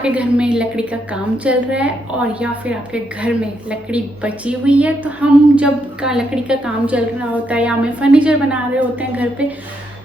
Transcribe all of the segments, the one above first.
आपके घर में लकड़ी का काम चल रहा है और या फिर आपके घर में लकड़ी बची हुई है, तो हम जब का लकड़ी का काम चल रहा होता है या हमें फर्नीचर बना रहे होते हैं घर पे,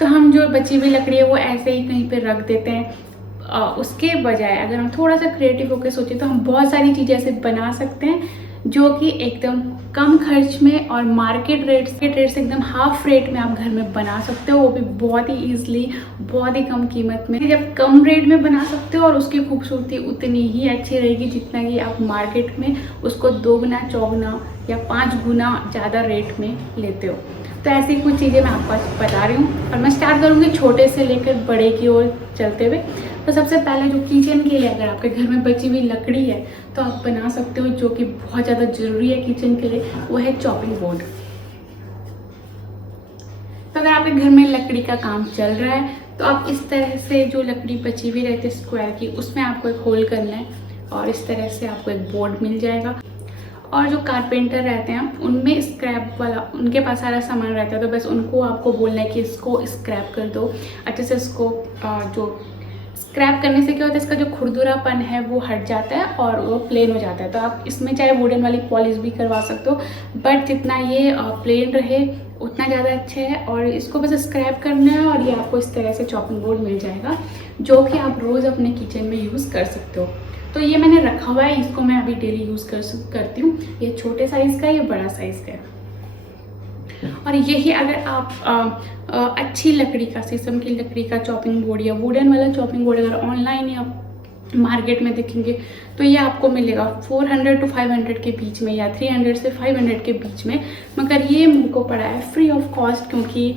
तो हम जो बची हुई लकड़ी है वो ऐसे ही कहीं पे रख देते हैं। उसके बजाय अगर हम थोड़ा सा क्रिएटिव होकर सोचें तो हम बहुत सारी चीज़ें ऐसे बना सकते हैं जो कि एकदम कम खर्च में और मार्केट रेट से एकदम हाफ रेट में आप घर में बना सकते हो, वो भी बहुत ही ईजिली, बहुत ही कम कीमत में। जब कम रेट में बना सकते हो और उसकी खूबसूरती उतनी ही अच्छी रहेगी जितना कि आप मार्केट में उसको 2 गुना 4 गुना या 5 गुना ज़्यादा रेट में लेते हो। तो ऐसी कुछ चीज़ें मैं आपको बता रही हूँ और मैं स्टार्ट करूँगी छोटे से लेकर बड़े की ओर चलते हुए। तो सबसे पहले जो किचन के लिए अगर आपके घर में बची हुई लकड़ी है तो आप बना सकते हो, जो कि बहुत ज़्यादा ज़रूरी है किचन के लिए, वो है चॉपिंग बोर्ड। तो अगर आपके घर में लकड़ी का काम चल रहा है तो आप इस तरह से जो लकड़ी बची हुई रहती है स्क्वायर की, उसमें आपको एक होल करना है और इस तरह से आपको एक बोर्ड मिल जाएगा। और जो कारपेंटर रहते हैं उनमें स्क्रैप वाला, उनके पास सारा सामान रहता है, तो बस उनको आपको बोलना है कि इसको स्क्रैप कर दो अच्छे से। इसको जो स्क्रैप करने से क्या होता है, इसका जो खुरदुरापन है वो हट जाता है और वो प्लेन हो जाता है। तो आप इसमें चाहे वुडन वाली पॉलिश भी करवा सकते हो, बट जितना ये प्लेन रहे उतना ज़्यादा अच्छा है। और इसको बस स्क्रैप करना है और ये आपको इस तरह से चॉपिंग बोर्ड मिल जाएगा, जो कि आप रोज़ अपने किचन में यूज़ कर सकते हो। तो ये मैंने रखा हुआ है, इसको मैं अभी डेली यूज़ करती हूँ। ये छोटे साइज़ का है, ये बड़ा साइज़ का है। और यही अगर आप अच्छी लकड़ी का, शीशम की लकड़ी का चॉपिंग बोर्ड या वुडन वाला चॉपिंग बोर्ड अगर ऑनलाइन या मार्केट में देखेंगे तो ये आपको मिलेगा 400 to 500 के बीच में या 300 से 500 के बीच में। मगर ये मेरे को पड़ा है फ्री ऑफ कॉस्ट, क्योंकि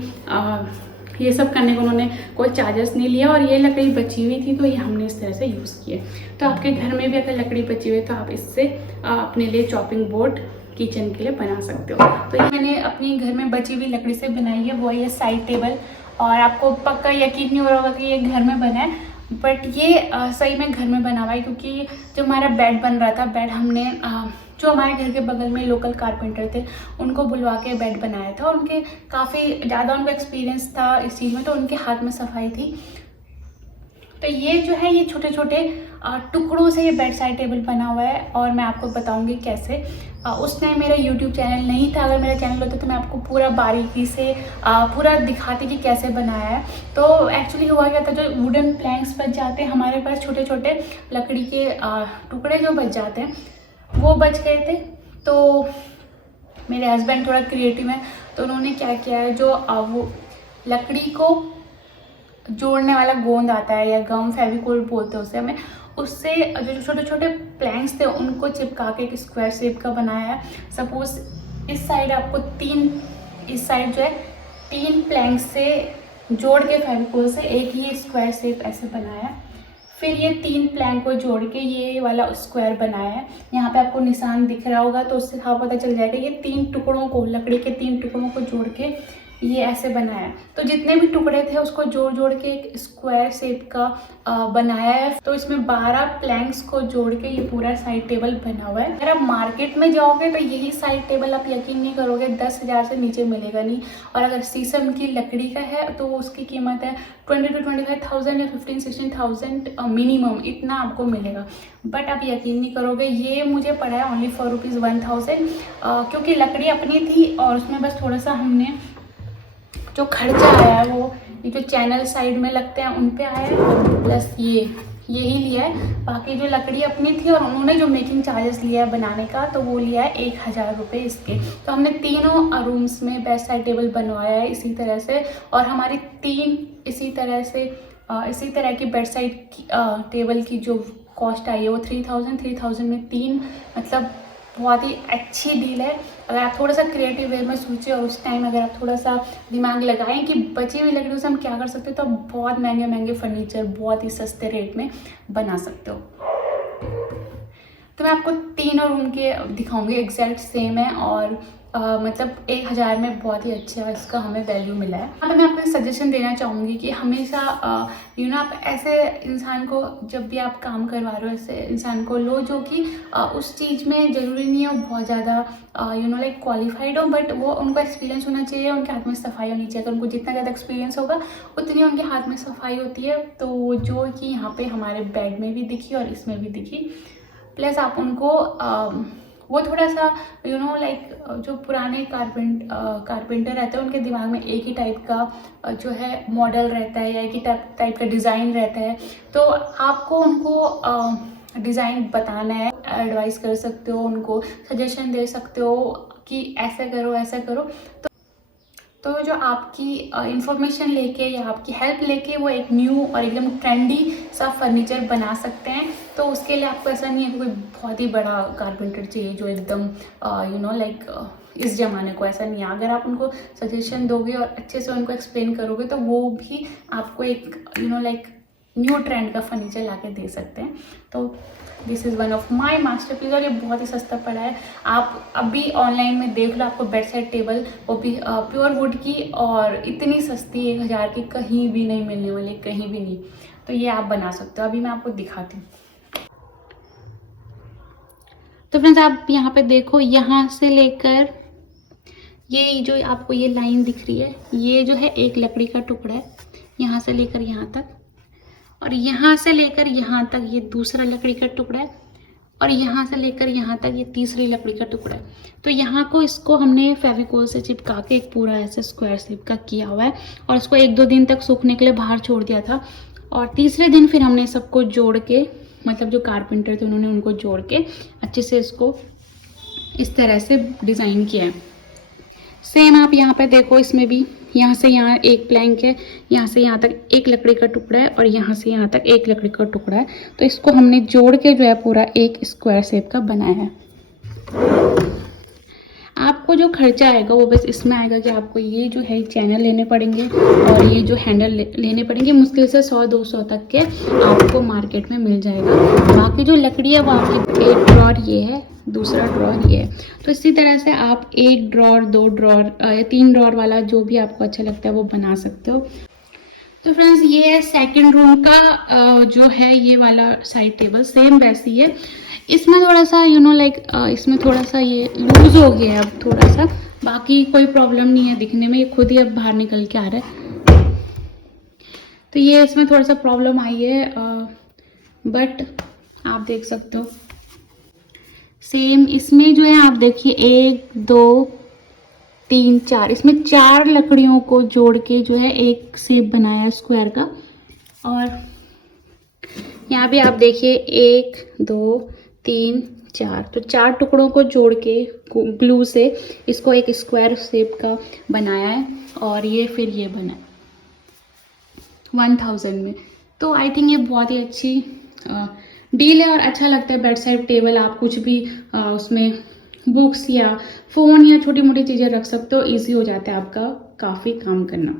ये सब करने को उन्होंने कोई चार्जेस नहीं लिया और ये लकड़ी बची हुई थी तो ये हमने इस तरह से यूज़ किए। तो आपके घर में भी अगर लकड़ी बची हुई है तो आप इससे अपने लिए चॉपिंग बोर्ड किचन के लिए बना सकते हो। तो ये मैंने अपनी घर में बची हुई लकड़ी से बनाई है, वो है साइड टेबल। और आपको पक्का यकीन नहीं हो रहा होगा कि ये घर में बना है, बट ये सही में घर में बना हुआ है, क्योंकि जो हमारा बेड बन रहा था, बेड हमने जो हमारे घर के बगल में लोकल कारपेंटर थे उनको बुलवा के बेड बनाया था। और उनके काफ़ी ज़्यादा उनको एक्सपीरियंस था इस चीज़ में, तो उनके हाथ में सफाई थी। तो ये जो है, ये छोटे छोटे टुकड़ों से ये बेड साइड टेबल बना हुआ है और मैं आपको बताऊंगी कैसे। उस टाइम मेरा YouTube चैनल नहीं था, अगर मेरा चैनल होता तो मैं आपको पूरा बारीकी से पूरा दिखाती कि कैसे बनाया है। तो एक्चुअली हुआ क्या था, जो वुडन प्लैंक्स बच जाते हैं हमारे पास, छोटे छोटे लकड़ी के टुकड़े जो बच जाते हैं वो बच गए थे। तो मेरे हस्बैंड थोड़ा क्रिएटिव है, तो उन्होंने क्या किया है, जो वो लकड़ी को जोड़ने वाला गोंद आता है या गम फेविकोल बोलते हैं उसे हमें, उससे जो छोटे छोटे प्लैंक्स थे उनको चिपका के एक स्क्वायर शेप का बनाया है। सपोज इस साइड आपको इस साइड जो है 3 प्लैंक्स से जोड़ के फेविकोल से एक ही स्क्वायर शेप ऐसे बनाया है। फिर ये 3 प्लैंक को जोड़ के ये वाला स्क्वायर बनाया है। यहाँ पे आपको निशान दिख रहा होगा तो उससे हाँ पता चल जाएगा, ये 3 टुकड़ों को, लकड़ी के 3 टुकड़ों को जोड़ के ये ऐसे बनाया है। तो जितने भी टुकड़े थे उसको जोड़ जोड़ के एक स्क्वायर शेप का बनाया है। तो इसमें 12 प्लैंक्स को जोड़ के ये पूरा साइड टेबल बना हुआ है। अगर आप मार्केट में जाओगे तो यही साइड टेबल आप यकीन नहीं करोगे 10,000 से नीचे मिलेगा नहीं। और अगर शीशम की लकड़ी का है तो उसकी कीमत है 20 to 25,000 या 15-16,000 मिनिमम, इतना आपको मिलेगा। बट आप यकीन नहीं करोगे, ये मुझे पड़ा है ओनली फॉर ₹1,000, क्योंकि लकड़ी अपनी थी और उसमें बस थोड़ा सा हमने जो खर्चा आया है वो ये जो चैनल साइड में लगते हैं उन पे आया है, प्लस यही लिया है। बाकी जो लकड़ी अपनी थी और उन्होंने जो मेकिंग चार्जेस लिया है बनाने का, तो वो लिया है 1,000 रुपये इसके। तो हमने तीनों रूम्स में बेड साइड टेबल बनवाया है इसी तरह से। और हमारी 3 इसी तरह की बेड साइड टेबल की जो कॉस्ट आई है वो 3,000 में 3, मतलब बहुत ही अच्छी डील है। अगर आप थोड़ा सा क्रिएटिव वे में सोचें और उस टाइम अगर आप थोड़ा सा दिमाग लगाएं कि बची हुई लकड़ियों से हम क्या कर सकते हैं, तो आप बहुत महंगे फर्नीचर बहुत ही सस्ते रेट में बना सकते हो। तो मैं आपको तीनों रूम के दिखाऊंगी, एग्जैक्ट सेम है। और मतलब 1000 में बहुत ही अच्छा इसका हमें वैल्यू मिला है। अब मैं आपको सजेशन देना चाहूँगी कि हमेशा आप ऐसे इंसान को, जब भी आप काम करवा रहे हो, ऐसे इंसान को लो जो कि उस चीज़ में ज़रूरी नहीं है वो बहुत ज़्यादा लाइक क्वालिफाइड हो, बट वो उनको एक्सपीरियंस होना चाहिए, उनके हाथ में सफाई होनी चाहिए। तो उनको जितना ज़्यादा एक्सपीरियंस होगा उतनी उनके हाथ में सफाई होती है। तो जो कि यहाँ पे हमारे बेड में भी दिखी और इसमें भी दिखी। प्लस आप उनको वो थोड़ा सा लाइक जो पुराने कारपेंटर रहते हैं उनके दिमाग में एक ही टाइप का जो है मॉडल रहता है या एक ही टाइप का डिज़ाइन रहता है। तो आपको उनको डिज़ाइन बताना है, एडवाइस कर सकते हो, उनको सजेशन दे सकते हो कि ऐसा करो ऐसा करो। तो जो आपकी इंफॉर्मेशन लेके या आपकी हेल्प लेके वो एक न्यू और एकदम ट्रेंडी सा फर्नीचर बना सकते हैं। तो उसके लिए आपको ऐसा नहीं है कि कोई बहुत ही बड़ा कारपेंटर चाहिए जो एकदम लाइक इस ज़माने को, ऐसा नहीं है। अगर आप उनको सजेशन दोगे और अच्छे से उनको एक्सप्लेन करोगे तो वो भी आपको एक लाइक न्यू ट्रेंड का फर्नीचर ला के दे सकते हैं। तो this is one of my masterpiece और ये बहुत ही सस्ता पड़ा है। आप अभी ऑनलाइन में देख लो, आपको बेड साइड टेबल वो भी प्योर वुड की और इतनी सस्ती 1000 की कहीं भी नहीं मिलने वाली, कहीं भी नहीं। तो ये आप बना सकते हो। अभी मैं आपको दिखाती हूँ। तो फ्रेंड्स आप यहाँ पे देखो, यहाँ से लेकर ये जो आपको ये लाइन दिख रही है, ये जो है एक लकड़ी का टुकड़ा है, यहाँ से लेकर यहाँ तक, और यहाँ से लेकर यहाँ तक ये दूसरा लकड़ी का टुकड़ा है, और यहाँ से लेकर यहाँ तक ये तीसरी लकड़ी का टुकड़ा है। तो यहाँ को इसको हमने फेविकोल से चिपका के एक पूरा ऐसे स्क्वायर शेप का किया हुआ है और इसको 1-2 दिन तक सूखने के लिए बाहर छोड़ दिया था। और तीसरे दिन फिर हमने सबको जोड़ के, मतलब जो कारपेंटर थे उन्होंने उनको जोड़ के अच्छे से इसको इस तरह से डिज़ाइन किया है। सेम आप यहाँ पे देखो, इसमें भी यहाँ से यहाँ एक प्लैंक है, यहाँ से यहाँ तक एक लकड़ी का टुकड़ा है और यहाँ से यहाँ तक एक लकड़ी का टुकड़ा है। तो इसको हमने जोड़ के जो है पूरा एक स्क्वायर शेप का बनाया है। आपको जो खर्चा आएगा वो बस इसमें आएगा कि आपको ये जो है चैनल लेने पड़ेंगे और ये जो हैंडल लेने पड़ेंगे। मुश्किल से 100-200 तक के आपको मार्केट में मिल जाएगा। बाकी जो लकड़ी है वो आपकी एक ड्रॉर ये है, दूसरा ड्रॉर ये है। तो इसी तरह से आप 1 ड्रॉर, 2 ड्रॉर या 3 ड्रॉर वाला जो भी आपको अच्छा लगता है वो बना सकते हो। तो फ्रेंड्स ये है सेकंड रूम का जो है ये वाला साइड टेबल, सेम वैसी है। इसमें थोड़ा सा लाइक इसमें थोड़ा सा ये लूज हो गया है अब थोड़ा सा, बाकी कोई प्रॉब्लम नहीं है दिखने में, ये खुद ही अब बाहर निकल के आ रहा है। तो ये इसमें थोड़ा सा प्रॉब्लम आई है, बट आप देख सकते हो सेम इसमें जो है, आप देखिए 1 2 3 4, इसमें 4 लकड़ियों को जोड़ के जो है एक शेप बनाया है स्क्वायर का। और यहाँ भी आप देखिए 1 2 3 4, तो 4 टुकड़ों को जोड़ के ग्लू से इसको एक स्क्वायर शेप का बनाया है और ये फिर ये बना 1000 में। तो आई थिंक ये बहुत ही अच्छी डील है और अच्छा लगता है। बेड साइड टेबल आप कुछ भी उसमें बुक्स या फ़ोन या छोटी मोटी चीज़ें रख सकते हो, ईजी हो जाता है आपका काफ़ी काम करना।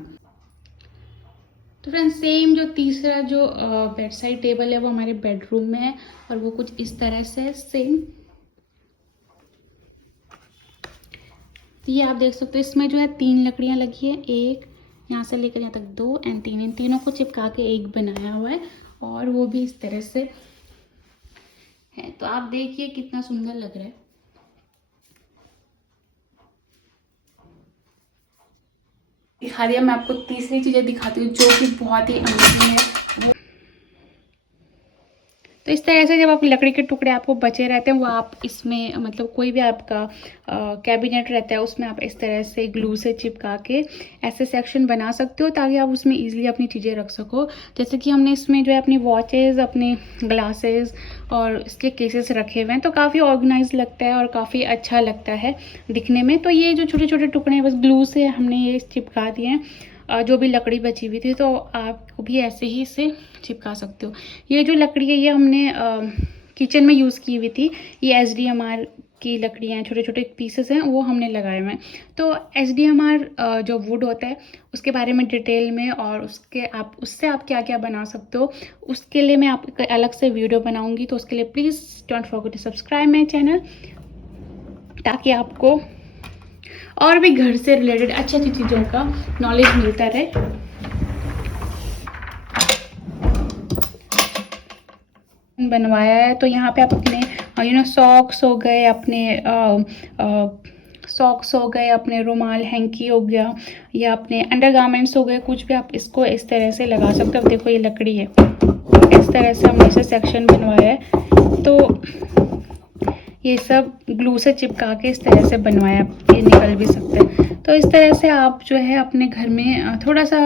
तो फ्रेंड्स सेम जो तीसरा जो बेड साइड टेबल है वो हमारे बेडरूम में है और वो कुछ इस तरह से सेम। ये आप देख सकते हो, इसमें जो है 3 लकड़ियाँ लगी है, एक यहाँ से लेकर यहाँ तक 2 एंड 3, इन तीनों को चिपका के एक बनाया हुआ है और वो भी इस तरह से है। तो आप देखिए कितना सुंदर लग रहा है। दिखा दिया, मैं आपको तीसरी चीज़ें दिखाती हूँ जो कि बहुत ही अमेजिंग है। तो इस तरह से जब आप लकड़ी के टुकड़े आपको बचे रहते हैं वो आप इसमें, मतलब कोई भी आपका कैबिनेट रहता है उसमें आप इस तरह से ग्लू से चिपका के ऐसे सेक्शन बना सकते हो ताकि आप उसमें इजीली अपनी चीज़ें रख सको। जैसे कि हमने इसमें जो है अपनी वॉचेस, अपने ग्लासेस और इसके केसेस रखे हुए हैं, तो काफ़ी ऑर्गेनाइज लगता है और काफ़ी अच्छा लगता है दिखने में। तो ये जो छोटे छोटे टुकड़े हैं बस ग्लू से हमने ये चिपका दिए हैं, जो भी लकड़ी बची हुई थी, तो आप भी ऐसे ही इसे चिपका सकते हो। ये जो लकड़ी है ये हमने किचन में यूज़ की हुई थी, ये SDMR की लकड़ियाँ, छोटे छोटे पीसेस हैं वो हमने लगाए हुए हैं। तो SDMR जो वुड होता है उसके बारे में डिटेल में और उससे आप क्या क्या बना सकते हो उसके लिए मैं आपको अलग से वीडियो बनाऊंगी। तो उसके लिए please don't forget to subscribe my channel, ताकि आपको और भी घर से रिलेटेड अच्छी अच्छी चीज़ों का नॉलेज मिलता रहे। बनवाया है तो यहाँ पे आप अपने सॉक्स हो गए, अपने सॉक्स हो गए, अपने रुमाल हैंकी हो गया या अपने अंडरगारमेंट्स हो गए, कुछ भी आप इसको इस तरह से लगा सकते हो। देखो ये लकड़ी है, इस तरह से हमने इसे सेक्शन बनवाया है। तो ये सब ग्लू से चिपका के इस तरह से बनवाया, ये निकल भी सकते हैं। तो इस तरह से आप जो है अपने घर में थोड़ा सा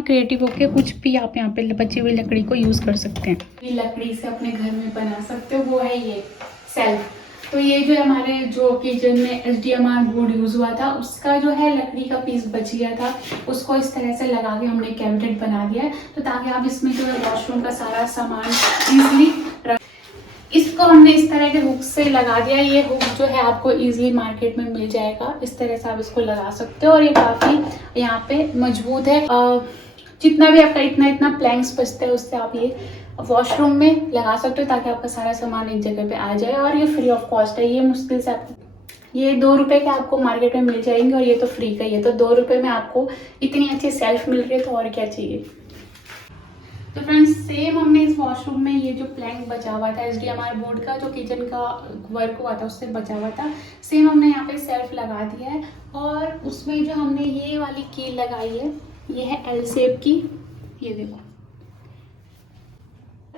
क्रिएटिव होके कुछ भी आप यहाँ पे बची हुई लकड़ी को यूज़ कर सकते हैं। ये लकड़ी से अपने घर में बना सकते हो, वो है ये सेल्फ। तो ये जो हमारे जो किचन में HDMI बोर्ड यूज़ हुआ था, उसका जो है लकड़ी का पीस बच गया था, उसको इस तरह से लगा के हमने कैबिनेट बना दिया है। तो ताकि आप इसमें जो है वॉशरूम का सारा सामान ईजिली रख, इसको हमने इस तरह के हुक से लगा दिया। ये हुक जो है आपको इजीली मार्केट में मिल जाएगा, इस तरह से आप इसको लगा सकते हो और ये काफ़ी यहाँ पे मजबूत है। जितना भी आपका इतना प्लैंक्स बचता है उससे आप ये वॉशरूम में लगा सकते हो ताकि आपका सारा सामान एक जगह पे आ जाए। और ये फ्री ऑफ कॉस्ट है, ये मुश्किल से आपको ये 2 रुपये के आपको मार्केट में मिल जाएंगे और ये तो फ्री का ही है। तो 2 रुपये में आपको इतनी अच्छी सेल्फ मिल रही है, तो और क्या चाहिए। तो फ्रेंड्स सेम हमने इस वॉशरूम में ये जो प्लैंक बचा हुआ था HDMI बोर्ड का, जो किचन का वर्क हुआ था उससे बचा हुआ था, सेम हमने यहाँ पे सेल्फ लगा दिया है। और उसमें जो हमने ये वाली कील लगाई है, ये है L शेप की। ये देखो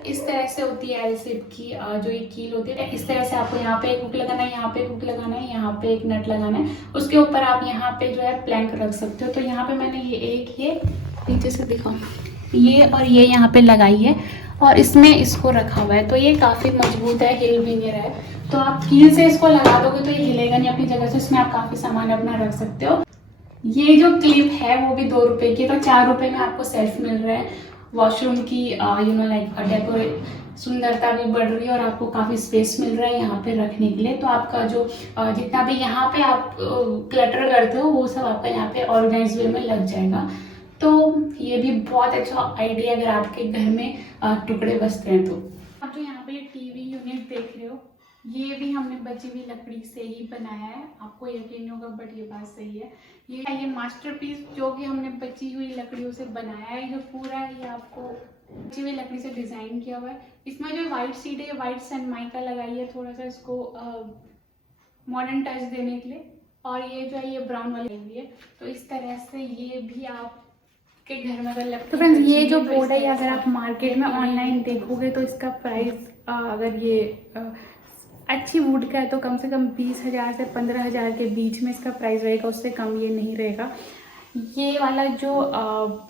इस तरह से होती है L शेप की जो ये कील होती है। इस तरह से आपको यहाँ पे एक हुक लगाना है, यहाँ पे एक हुक लगाना है, यहाँ पे एक नट लगाना है, उसके ऊपर आप यहाँ पे जो है प्लैंक रख सकते हो। तो यहाँ पे मैंने ये नीचे से दिखाऊं, ये और ये यहाँ पे लगाई है और इसमें इसको रखा हुआ है। तो ये काफ़ी मजबूत है, हिल भी नहीं रहा है। तो आप कील से इसको लगा दोगे तो ये हिलेगा नहीं अपनी जगह से, इसमें आप काफ़ी सामान अपना रख सकते हो। ये जो क्लिप है वो भी 2 रुपये की, तो 4 रुपये में आपको सेल्फ मिल रहा है। वॉशरूम की लाइक डेकोरेट सुंदरता भी बढ़ रही है और आपको काफ़ी स्पेस मिल रहा है यहाँ पे रखने के लिए। तो आपका जो जितना भी यहाँ पे आप क्लटर करते हो वो सब आपका यहाँ पे ऑर्गेनाइज वे में लग जाएगा। तो ये भी बहुत अच्छा आइडिया अगर आपके घर में टुकड़े बचते हैं। तो आप जो यहाँ पे टीवी यूनिट देख रहे हो, ये भी हमने बची हुई लकड़ी से ही बनाया है। आपको यकीन नहीं होगा बट ये बात सही है। ये मास्टरपीस जो कि हमने बची हुई लकड़ियों से बनाया है, जो पूरा ये आपको बची हुई लकड़ी से डिज़ाइन किया हुआ है। इसमें जो वाइट सीट है, वाइट सनमाइका लगाई है थोड़ा सा इसको मॉडर्न टच देने के लिए। और ये जो है ये ब्राउन वाली हुई है। तो इस तरह से ये भी आप के घर में अगर लगता। तो फ्रेंड्स ये जो बोर्ड है, अगर आप मार्केट में ऑनलाइन देखोगे तो इसका प्राइस अगर ये अच्छी वुड का है तो कम से कम 20,000 से 15,000 के बीच में इसका प्राइस रहेगा, उससे कम ये नहीं रहेगा। ये वाला जो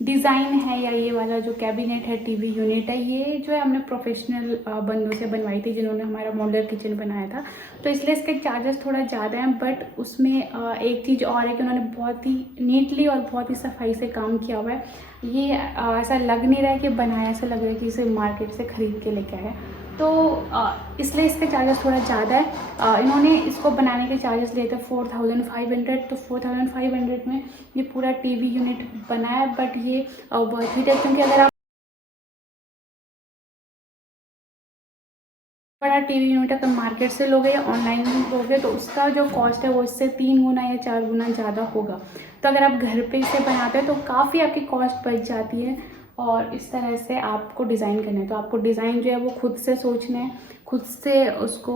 डिज़ाइन है या ये वाला जो कैबिनेट है, टीवी यूनिट है, ये जो है हमने प्रोफेशनल बंदों से बनवाई थी जिन्होंने हमारा मॉडलर किचन बनाया था। तो इसलिए इसके चार्जेस थोड़ा ज़्यादा हैं, बट उसमें एक चीज़ और है कि उन्होंने बहुत ही नीटली और बहुत ही सफाई से काम किया हुआ है। ये ऐसा लग नहीं रहा है कि बनाया, ऐसा लग रहा है कि इसे मार्केट से ख़रीद के लेके आया। तो इसलिए इसके चार्जेस थोड़ा ज़्यादा है। इन्होंने इसको बनाने के चार्जेस लिए थे 4,500। तो 4,500 में ये पूरा टीवी यूनिट बना है। बट ये वर्थ इट है, क्योंकि अगर आप बड़ा टीवी यूनिट अगर मार्केट से लोगे या ऑनलाइन लोगे तो उसका जो कॉस्ट है वो इससे 3 गुना या 4 गुना ज़्यादा होगा। तो अगर आप घर पे इसे बनाते हैं तो काफ़ी आपकी कॉस्ट बच जाती है। और इस तरह से आपको डिज़ाइन करना है, तो आपको डिज़ाइन जो है वो खुद से सोचना है, खुद से उसको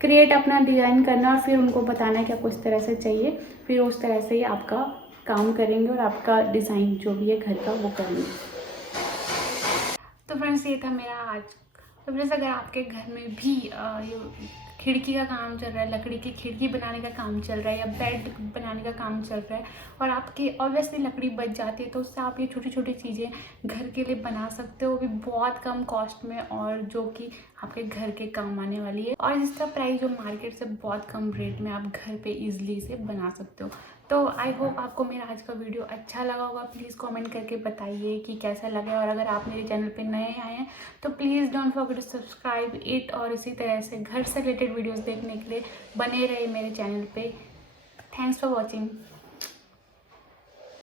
क्रिएट अपना डिज़ाइन करना और फिर उनको बताना है कि आपको इस तरह से चाहिए। फिर उस तरह से ही आपका काम करेंगे और आपका डिज़ाइन जो भी है घर का वो करेंगे। तो फ्रेंड्स ये था मेरा आज। तो फ्रेंड्स अगर आपके घर में भी ये खिड़की का काम चल रहा है, लकड़ी की खिड़की बनाने का काम चल रहा है या बेड बनाने का काम चल रहा है और आपकी ऑब्वियसली लकड़ी बच जाती है, तो उससे आप ये छोटी छोटी चीज़ें घर के लिए बना सकते हो, वो भी बहुत कम कॉस्ट में और जो कि आपके घर के काम आने वाली है और जिसका प्राइस जो मार्केट से बहुत कम रेट में आप घर पे इजीली इसे बना सकते हो। तो आई होप आपको मेरा आज का वीडियो अच्छा लगा होगा। प्लीज़ कमेंट करके बताइए कि कैसा लगा, और अगर आप मेरे चैनल पे नए आए हैं तो please don't forget to subscribe it, और इसी तरह से घर से रिलेटेड वीडियोस देखने के लिए बने रहे मेरे चैनल पे। Thanks for watching.